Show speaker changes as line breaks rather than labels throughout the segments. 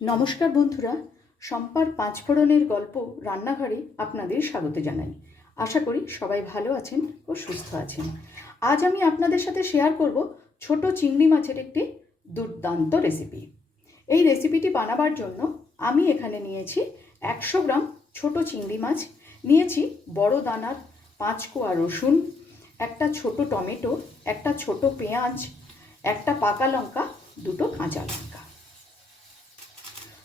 নমস্কার বন্ধুরা, সম্পার পাঁচফোড়নের গল্প রান্নাঘরে আপনাদের স্বাগত জানাই। আশা করি সবাই ভালো আছেন ও সুস্থ আছেন। আজ আমি আপনাদের সাথে শেয়ার করব ছোট চিংড়ি মাছের একটি দুর্দান্ত রেসিপি এই রেসিপিটি বানাবার জন্য আমি এখানে নিয়েছি একশো গ্রাম ছোট চিংড়ি মাছ, নিয়েছি বড় দানার পাঁচ কোয়া রসুন, একটা ছোট টমেটো, একটা ছোট পেঁয়াজ, একটা পাকা লঙ্কা, দুটো কাঁচা লঙ্কা।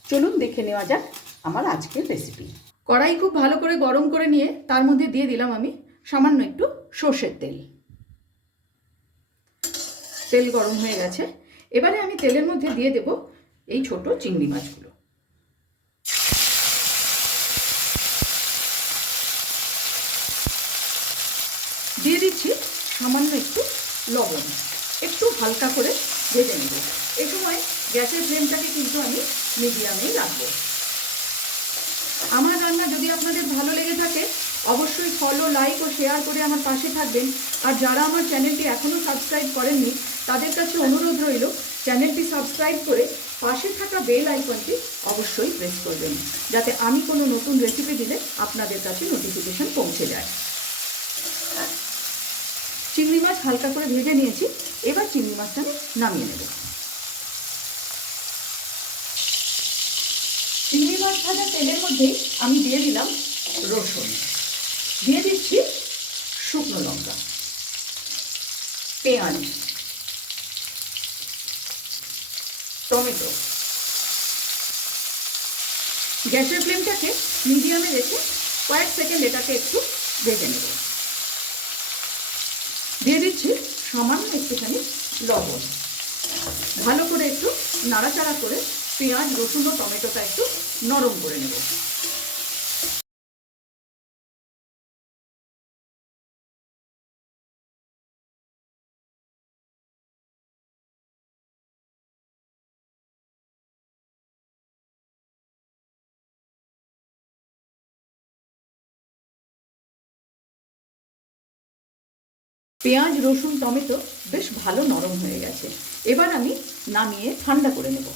চলুন দেখে নেওয়া যাক আমার আজকের রেসিপি কড়াই খুব ভালো করে গরম করে নিয়ে তার মধ্যে দিয়ে দিলাম আমি সামান্য একটু সর্ষের তেল। তেল গরম হয়ে গেছে। এবারে আমি তেলের মধ্যে দিয়ে দেব এই ছোট চিংড়ি মাছগুলো। দিয়ে দিচ্ছি সামান্য একটু লবণ। একটু হালকা করে ভেজে নেব। এই সময় গ্যাসের ফ্লেমটাকে কিন্তু আমি মিডিয়ামেই রাখব। আমার রান্না যদি আপনাদের ভালো লেগে থাকে, অবশ্যই ফলো লাইক ও শেয়ার করে আমার পাশে থাকবেন। আর যারা আমার চ্যানেলটি এখনও সাবস্ক্রাইব করেননি, তাদের কাছে অনুরোধ রইল চ্যানেলটি সাবস্ক্রাইব করে পাশে থাকা বেল আইকনটি অবশ্যই প্রেস করবেন, যাতে আমি কোনো নতুন রেসিপি দিলে আপনাদের কাছে নোটিফিকেশন পৌঁছে যায়। চিংড়ি মাছ হালকা করে ভেজে নিয়েছি। এবার চিংড়ি মাছটা আমি নামিয়ে নেব। চিংড়ি মাছ ভাজা তেলের মধ্যেই আমি দিয়ে দিলাম রসুন। দিয়ে দিচ্ছি শুকনো লঙ্কা, পেঁয়াজ, টমেটো। গ্যাসের ফ্লেমটাকে মিডিয়ামে রেখে কয়েক সেকেন্ড এটাকে একটু ভেজে নেব। দিয়ে দিচ্ছি সামান্য একটুখানি লবণ। ভালো করে একটু নাড়াচাড়া করে পেঁয়াজ রসুন ও টমেটোটা একটু নরম করে নেব। পেঁয়াজ, রসুন, টমেটো বেশ ভালো নরম হয়ে গেছে। এবার আমি নামিয়ে ঠান্ডা করে নেব।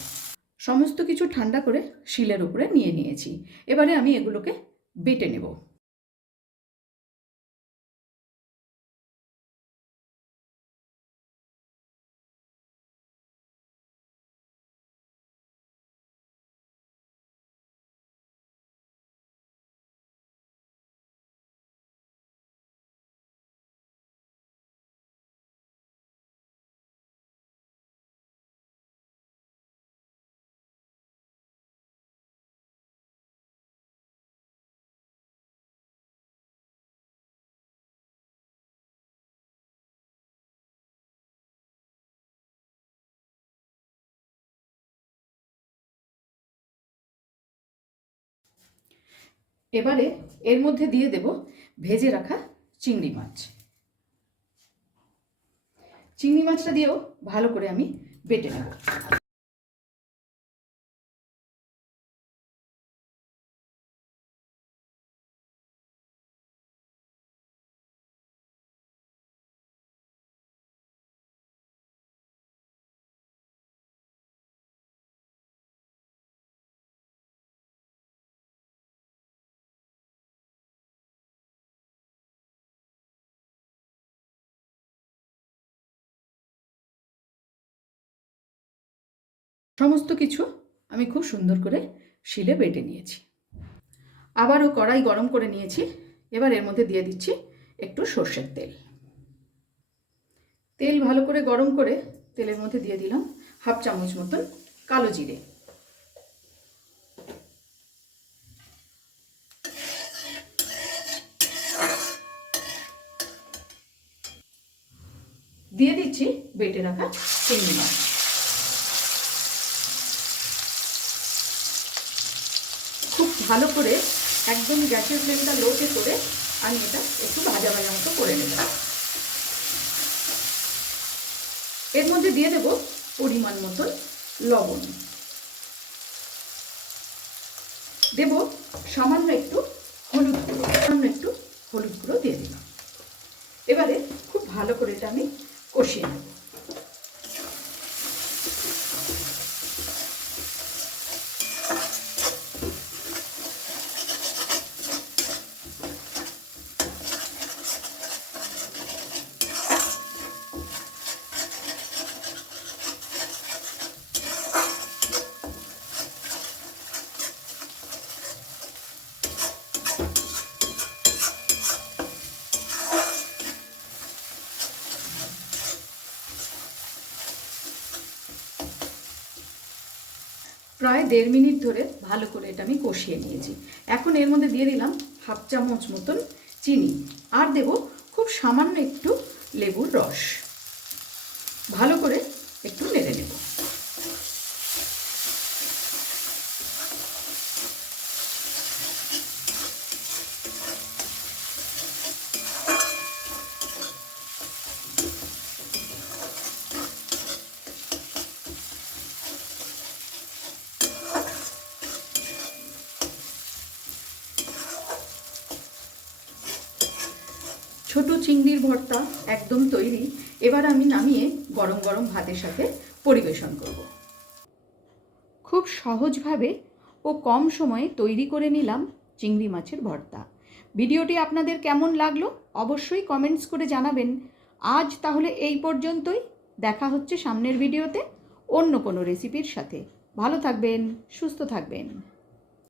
সমস্ত কিছু ঠান্ডা করে শিলের উপরে নিয়ে নিয়েছি। এবারে আমি এগুলোকে বেটে নেব। এবারে এর মধ্যে দিয়ে দেব ভেজে রাখা চিংড়ি মাছ। চিংড়ি মাছটা দিয়েও ভালো করে আমি বেটে নেব। সমস্ত কিছু আমি খুব সুন্দর করে শিলে বেটে নিয়েছি। আবারও কড়াই গরম করে নিয়েছি। এবার এর মধ্যে দিয়ে দিচ্ছি একটু সর্ষের তেল। তেল ভালো করে গরম করে তেলের মধ্যে দিয়ে দিলাম হাফ চামচ মতন কালো জিরে। দিয়ে দিচ্ছি বেটে রাখা চিংড়ি মাছ খুব ভালো করে একদম গ্যাসের ফ্লেমটা লোতে করে আমি এটা একটু ভাজা ভাজা মতো করে নেব। এর মধ্যে দিয়ে দেব পরিমাণ মতো লবণ। দেব সামান্য একটু হলুদ গুঁড়ো, সামান্য একটু হলুদ গুঁড়ো দিয়ে দিলাম। এবারে খুব ভালো করে এটা আমি কষিয়ে নেব। প্রায় দেড় মিনিট ধরে ভালো করে এটা আমি কষিয়ে নিয়েছি। এখন এর মধ্যে দিয়ে দিলাম হাফ চামচ মতন চিনি। আর দেব খুব সামান্য একটু লেবুর রস। ভালো করে একটু নেড়ে নেব। ছোট চিংড়ির ভর্তা একদম তৈরি। এবার আমি নামিয়ে গরম গরম ভাতের সাথে পরিবেশন করব। খুব সহজভাবে ও কম সময়ে তৈরি করে নিলাম চিংড়ি মাছের ভর্তা। ভিডিওটি আপনাদের কেমন লাগল অবশ্যই কমেন্টস করে জানাবেন। আজ তাহলে এই পর্যন্তই। দেখা হচ্ছে সামনের ভিডিওতে অন্য কোনো রেসিপির সাথে। ভালো থাকবেন, সুস্থ থাকবেন।